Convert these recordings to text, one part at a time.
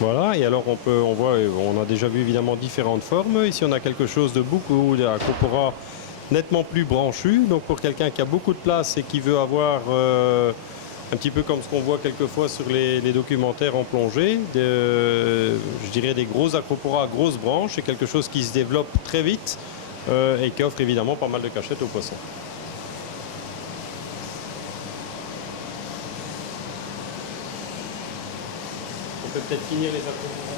Voilà, et alors on a déjà vu évidemment différentes formes. Ici on a quelque chose de beaucoup, un Acropora nettement plus branchu. Donc pour quelqu'un qui a beaucoup de place et qui veut avoir un petit peu comme ce qu'on voit quelquefois sur les documentaires en plongée, je dirais des gros Acropora à grosses branches, c'est quelque chose qui se développe très vite et qui offre évidemment pas mal de cachettes aux poissons. On peut peut-être finir les Acropora.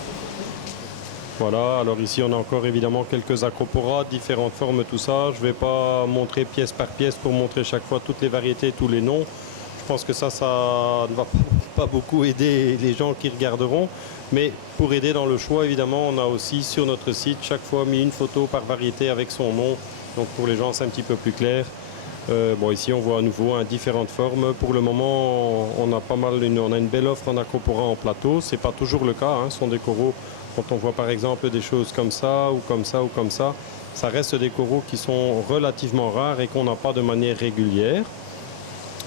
Voilà, alors ici on a encore évidemment quelques Acropora, différentes formes, tout ça. Je ne vais pas montrer pièce par pièce pour montrer chaque fois toutes les variétés, tous les noms. Je pense que ça ne va pas beaucoup aider les gens qui regarderont. Mais pour aider dans le choix, évidemment, on a aussi sur notre site chaque fois mis une photo par variété avec son nom. Donc pour les gens, c'est un petit peu plus clair. Bon, ici on voit à nouveau différentes formes. Pour le moment, on a une belle offre en Acropora en plateau. Ce n'est pas toujours le cas, ce sont des coraux. Quand on voit par exemple des choses comme ça ou comme ça ou comme ça, ça reste des coraux qui sont relativement rares et qu'on n'a pas de manière régulière.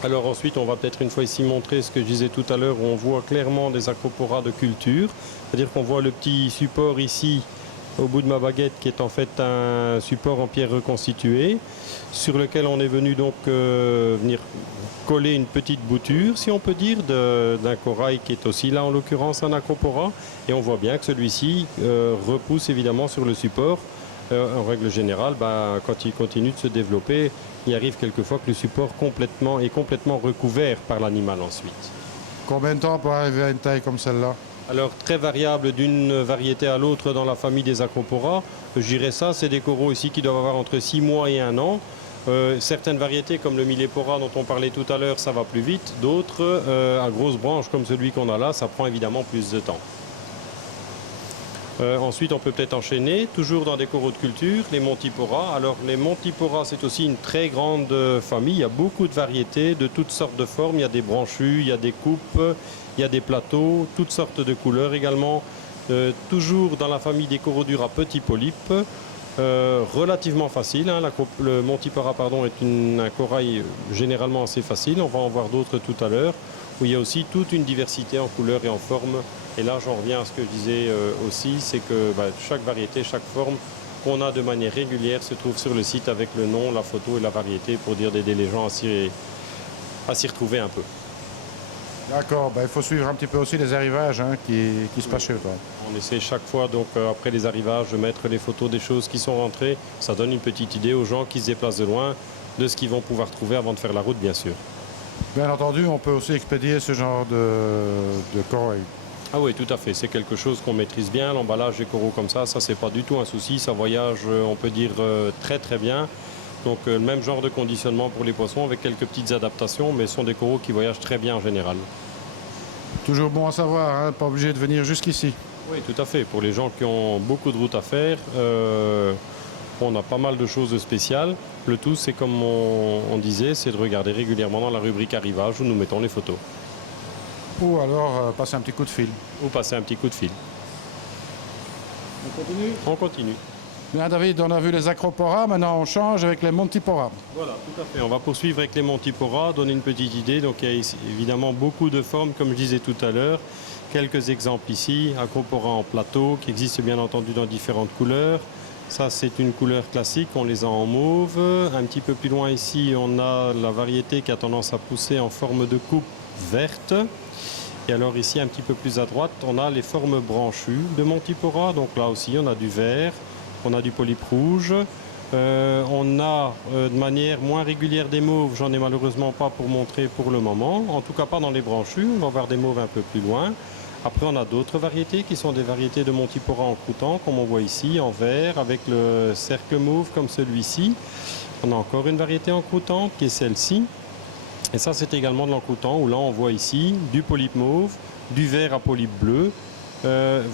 Alors ensuite, on va peut-être une fois ici montrer ce que je disais tout à l'heure, où on voit clairement des Acropora de culture. C'est-à-dire qu'on voit le petit support ici, au bout de ma baguette, qui est en fait un support en pierre reconstituée, sur lequel on est venu donc venir coller une petite bouture, si on peut dire, d'un corail qui est aussi là en l'occurrence un Acropora. Et on voit bien que celui-ci repousse évidemment sur le support. En règle générale, quand il continue de se développer, il arrive quelquefois que le support est complètement recouvert par l'animal ensuite. Combien de temps pour arriver à une taille comme celle-là? Alors très variable d'une variété à l'autre dans la famille des Acropora. Je dirais ça, c'est des coraux ici qui doivent avoir entre 6 mois et 1 an. Certaines variétés comme le Millepora dont on parlait tout à l'heure, ça va plus vite. D'autres, à grosses branches comme celui qu'on a là, ça prend évidemment plus de temps. Ensuite, on peut peut-être enchaîner, toujours dans des coraux de culture, les Montipora. Alors, les Montipora, c'est aussi une très grande famille. Il y a beaucoup de variétés, de toutes sortes de formes. Il y a des branchus, il y a des coupes, il y a des plateaux, toutes sortes de couleurs également. Toujours dans la famille des coraux durs à petits polypes. Relativement facile. Le Montipora est un corail généralement assez facile. On va en voir d'autres tout à l'heure, où il y a aussi toute une diversité en couleurs et en formes. Et là, j'en reviens à ce que je disais aussi, c'est que chaque variété, chaque forme qu'on a de manière régulière se trouve sur le site avec le nom, la photo et la variété pour aider les gens à s'y retrouver un peu. D'accord, il faut suivre un petit peu aussi les arrivages qui se passent chez toi. On essaie chaque fois, donc après les arrivages, de mettre les photos des choses qui sont rentrées. Ça donne une petite idée aux gens qui se déplacent de loin de ce qu'ils vont pouvoir trouver avant de faire la route, bien sûr. Bien entendu, on peut aussi expédier ce genre de corail. Ah oui, tout à fait. C'est quelque chose qu'on maîtrise bien. L'emballage des coraux comme ça, c'est pas du tout un souci. Ça voyage, on peut dire, très très bien. Donc le même genre de conditionnement pour les poissons avec quelques petites adaptations, mais ce sont des coraux qui voyagent très bien en général. Toujours bon à savoir, pas obligé de venir jusqu'ici. Oui, tout à fait. Pour les gens qui ont beaucoup de routes à faire, on a pas mal de choses spéciales. Le tout, c'est comme on disait, c'est de regarder régulièrement dans la rubrique arrivage où nous mettons les photos. Ou alors passer un petit coup de fil. Ou passer un petit coup de fil. On continue? On continue. Bien David, on a vu les Acropora, maintenant on change avec les Montipora. Voilà, tout à fait. On va poursuivre avec les Montipora, donner une petite idée. Donc il y a ici, évidemment beaucoup de formes, comme je disais tout à l'heure. Quelques exemples ici, Acropora en plateau, qui existe bien entendu dans différentes couleurs. Ça, c'est une couleur classique, on les a en mauve. Un petit peu plus loin ici, on a la variété qui a tendance à pousser en forme de coupe verte. Et alors ici, un petit peu plus à droite, on a les formes branchues de Montipora. Donc là aussi, on a du vert, on a du polype rouge. On a de manière moins régulière des mauves, j'en ai malheureusement pas pour montrer pour le moment. En tout cas pas dans les branchus, on va voir des mauves un peu plus loin. Après, on a d'autres variétés qui sont des variétés de Montipora en croûtant, comme on voit ici, en vert, avec le cercle mauve comme celui-ci. On a encore une variété en croûtant qui est celle-ci. Et ça, c'est également de l'encroutant, où là, on voit ici du polype mauve, du vert à polype bleu,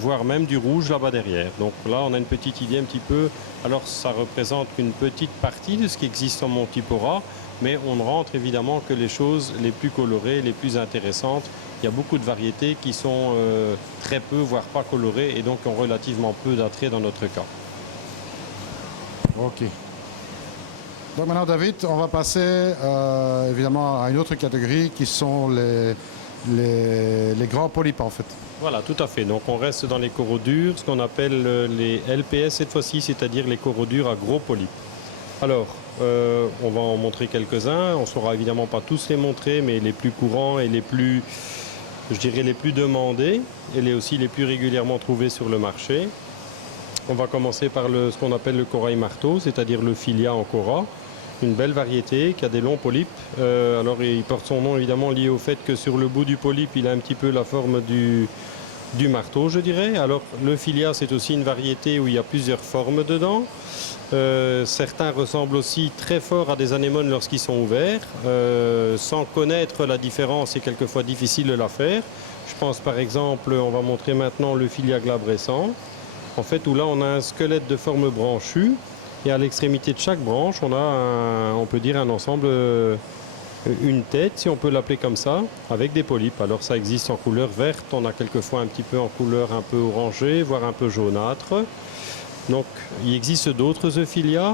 voire même du rouge là-bas derrière. Donc là, on a une petite idée un petit peu. Alors, ça représente une petite partie de ce qui existe en Montipora, mais on ne rentre évidemment que les choses les plus colorées, les plus intéressantes. Il y a beaucoup de variétés qui sont très peu, voire pas colorées, et donc ont relativement peu d'attrait dans notre cas. Ok. Donc maintenant David, on va passer évidemment à une autre catégorie qui sont les grands polypes en fait. Voilà, tout à fait. Donc on reste dans les coraux durs, ce qu'on appelle les LPS cette fois-ci, c'est-à-dire les coraux durs à gros polypes. Alors, on va en montrer quelques-uns. On ne saura évidemment pas tous les montrer, mais les plus courants et les plus, je dirais, les plus demandés et aussi les plus régulièrement trouvés sur le marché. On va commencer par ce qu'on appelle le corail marteau, c'est-à-dire le Philia ancora. Une belle variété qui a des longs polypes. Alors il porte son nom évidemment lié au fait que sur le bout du polype, il a un petit peu la forme du marteau, je dirais. Alors le Philia, c'est aussi une variété où il y a plusieurs formes dedans. Certains ressemblent aussi très fort à des anémones lorsqu'ils sont ouverts. Sans connaître la différence, c'est quelquefois difficile de la faire. Je pense par exemple, on va montrer maintenant le Philia glabrescent. En fait, où là on a un squelette de forme branchue. Et à l'extrémité de chaque branche, on a, on peut dire, un ensemble, une tête, si on peut l'appeler comme ça, avec des polypes. Alors ça existe en couleur verte, on a quelquefois un petit peu en couleur un peu orangée, voire un peu jaunâtre. Donc il existe d'autres euphilia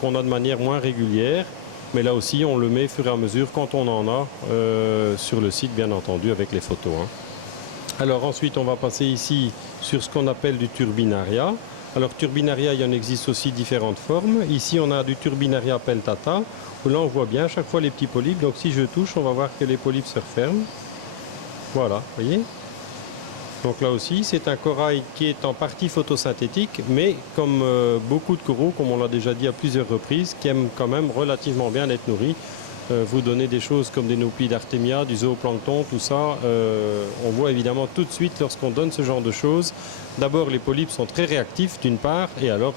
qu'on a de manière moins régulière, mais là aussi on le met au fur et à mesure quand on en a sur le site, bien entendu, avec les photos. Alors ensuite on va passer ici sur ce qu'on appelle du turbinaria. Alors turbinaria, il y en existe aussi différentes formes. Ici on a du turbinaria peltata, où là on voit bien à chaque fois les petits polypes. Donc si je touche, on va voir que les polypes se referment. Voilà, vous voyez. Donc là aussi, c'est un corail qui est en partie photosynthétique, mais comme beaucoup de coraux, comme on l'a déjà dit à plusieurs reprises, qui aiment quand même relativement bien être nourris. Vous donnez des choses comme des nauplies d'artémia, du zooplancton, tout ça, on voit évidemment tout de suite lorsqu'on donne ce genre de choses. D'abord, les polypes sont très réactifs d'une part, et alors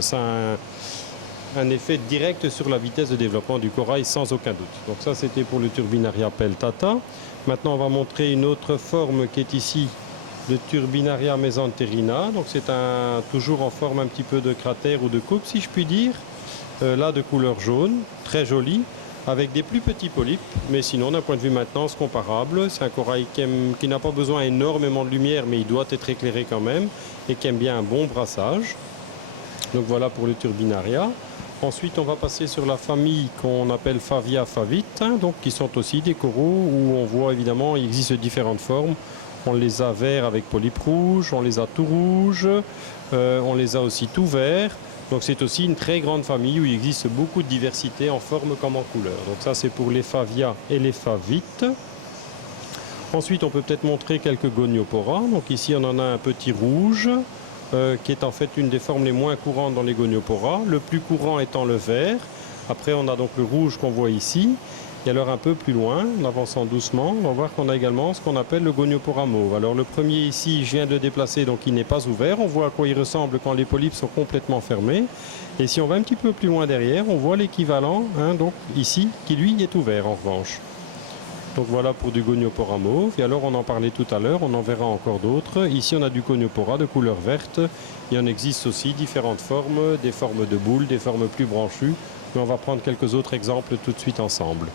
ça a un effet direct sur la vitesse de développement du corail sans aucun doute. Donc ça, c'était pour le turbinaria peltata. Maintenant, on va montrer une autre forme qui est ici, le turbinaria mesenterina. Donc c'est toujours en forme un petit peu de cratère ou de coupe, si je puis dire. Là, de couleur jaune, très joli, avec des plus petits polypes, mais sinon d'un point de vue maintenance comparable. C'est un corail qui n'a pas besoin énormément de lumière, mais il doit être éclairé quand même, et qui aime bien un bon brassage. Donc voilà pour le turbinaria. Ensuite on va passer sur la famille qu'on appelle Favia favit, donc qui sont aussi des coraux où on voit évidemment il existe différentes formes. On les a verts avec polypes rouges, on les a tout rouges, on les a aussi tout verts. Donc c'est aussi une très grande famille où il existe beaucoup de diversité en forme comme en couleur. Donc ça c'est pour les Favia et les Favites. Ensuite on peut peut-être montrer quelques Goniopora. Donc ici on en a un petit rouge qui est en fait une des formes les moins courantes dans les Goniopora. Le plus courant étant le vert. Après on a donc le rouge qu'on voit ici. Et alors un peu plus loin, en avançant doucement, on va voir qu'on a également ce qu'on appelle le Goniopora mauve. Alors le premier ici, je viens de le déplacer, donc il n'est pas ouvert. On voit à quoi il ressemble quand les polypes sont complètement fermés. Et si on va un petit peu plus loin derrière, on voit l'équivalent, donc ici, qui lui est ouvert en revanche. Donc voilà pour du Goniopora mauve. Et alors on en parlait tout à l'heure, on en verra encore d'autres. Ici on a du Goniopora de couleur verte. Il en existe aussi différentes formes, des formes de boules, des formes plus branchues. Mais on va prendre quelques autres exemples tout de suite ensemble.